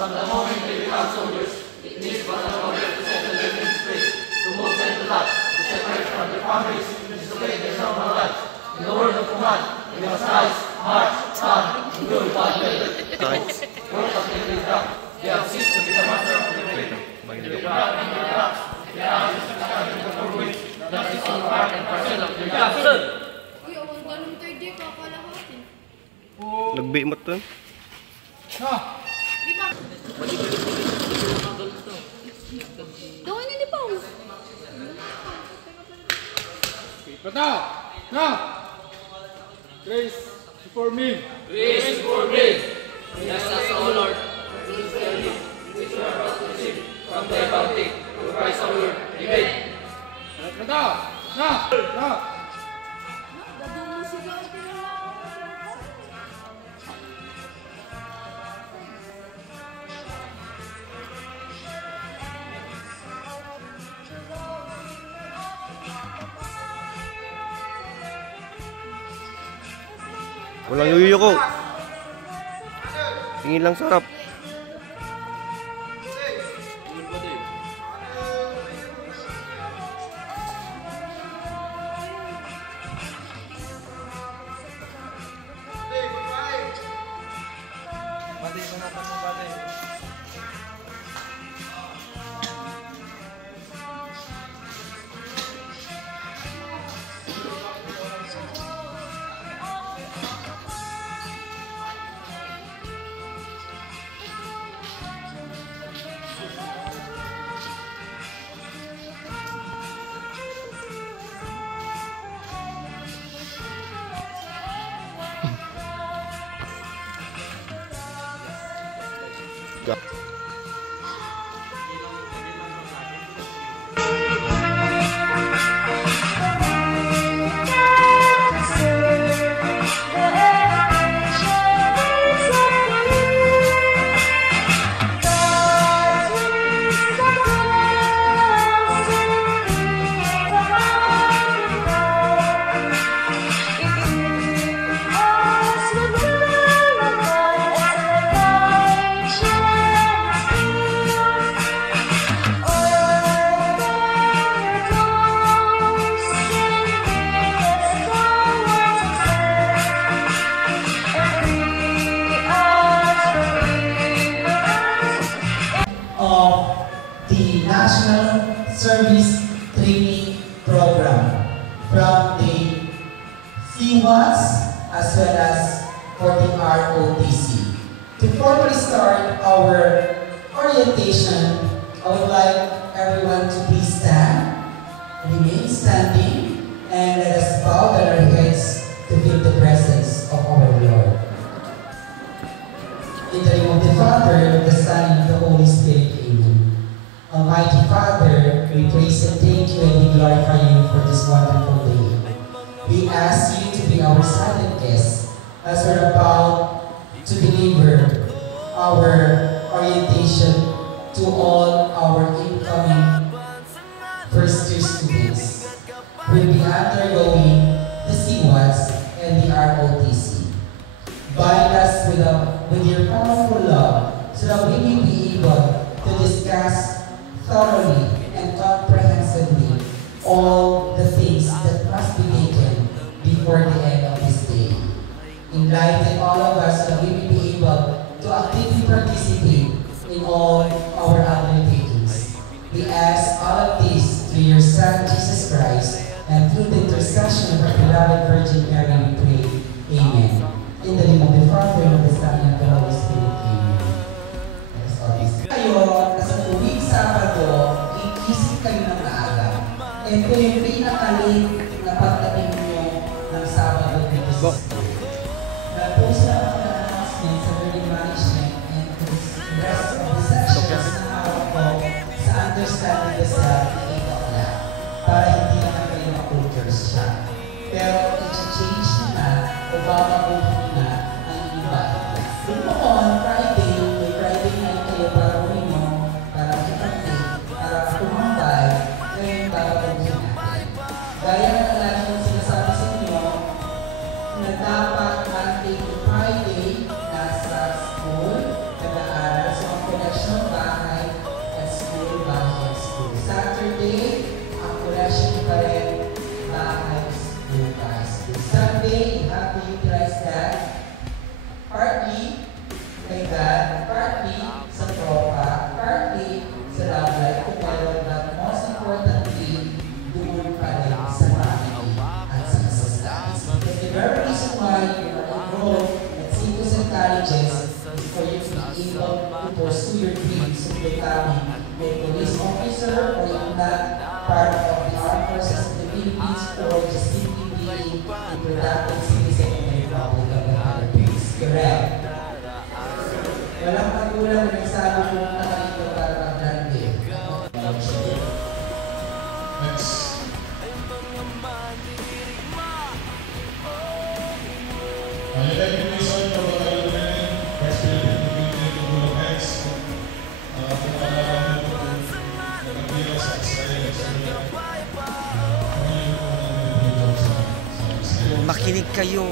From the moment they become soldiers, it needs but a moment to settle them in place, to move them to that, to separate from their families, to disobey their normal lives. In the word of command, we must rise, march, stand, and do without fail. Work of the ground, they have ceased to be the master of the grave. They will not in their grasp, their eyes to stand in the doorway, that is all part and parcel of their job. Uy, awang ganun tayo di, kakalahatin. Nagbi mo to. Di ba? Gawin na ni Pao. Now! Now! Grace before me. Grace before me. Bless us, O Lord, which we are about to receive from thy bounty, through Christ our Lord. Amen. Now! Now! Now! Gado mo siya. Walang yuyo ko. Tingin lang sarap. Service Training Program from the CWAS as well as for the ROTC. To formally start our orientation, I would like everyone to please stand, remain standing, and let us bow down our heads to feel the presence of our Lord. In the name of the Father, the Son, and the Holy Spirit, amen. Almighty Father, we praise and thank you and we glorify you for this wonderful day. We ask you to be our silent guest as we're about to deliver our orientation to all our incoming first year students. We'll be undergoing the CWAS and the ROTC. Bind us with your powerful love so that we may be able to discuss thoroughly and comprehensively all the things that must be taken before the end of this day. Enlighten all of us so that we may be able to actively participate in all our undertakings. We ask all of this through your Son, Jesus Christ, and through the intercession of our beloved Virgin Mary, we pray. Amen. In the name of the Father, and of the Son, and of the Holy Spirit. Amen. Ngayon, sa tuwing Sabado, iisip kayo ng maaga. Ito yung pinakalit na pagdating nyo ng Sabado dito sa school. Nag-post na ako ng announcement sa learning management and to the rest of the sections na hawak ko sa understanding the self na 8 o'clock para hindi naman kayo ma-culture siya. Pero i-change nyo na o baka move na ang iba. Doon mo on Friday, may Friday night kayo para uminom, para makipag-date, para tumambay, ngayon para pag-date natin. Gaya na lagi kong sinasabi sa inyo, na dapat Monday to Friday nasa school, nag-aaral. So ang for you to be able to pursue your dreams of becoming a police officer, or if not part of the armed forces of the Philippines, or just simply being a productive citizen of the Republic of the Philippines. Correct. Walang kagulang na nagsabi kung nakalito para mag-grande. Next. Electrification for the Philippines, First Philippine Community to Bulong Heads. Kung alam mo, nagbilang sa Israel. Makinig kayo.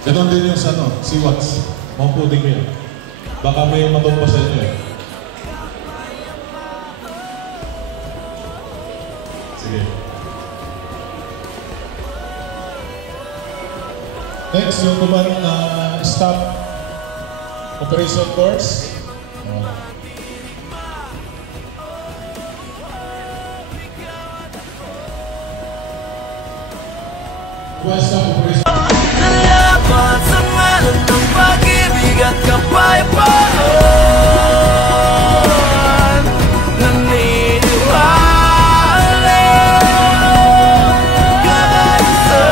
Ganon din yung sa si Watts. Mampuding mo yun. Baka may matumpa sa inyo eh. Sige. Next, yung kumarang na stop operation course. Stop operation. Lalaban sa ngalan ng pag-ibig at kapayapaan. Naniniwala kaisa.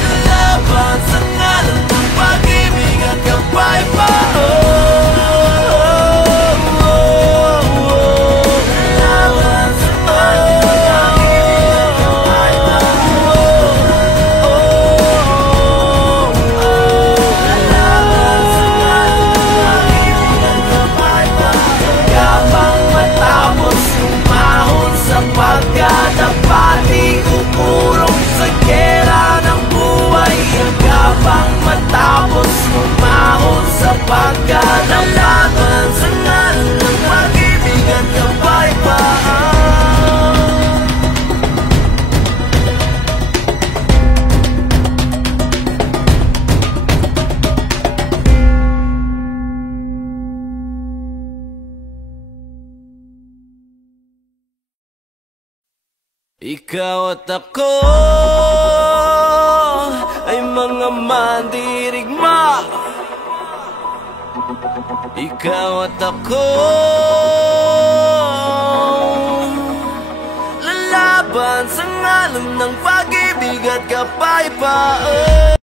Lalaban sa ngalan ng pag-ibig at kapayapaan. Pagkadapati ukurong sa gera ng buhay. Hanggang matapos umahon sa pagkadalaban sa ngalan ng pag-ibig at kapayapaan. Ikaw at ako ay mga mandirigma. Ikaw at ako lalaban sa ngalan ng pag-ibig at kapayapaan.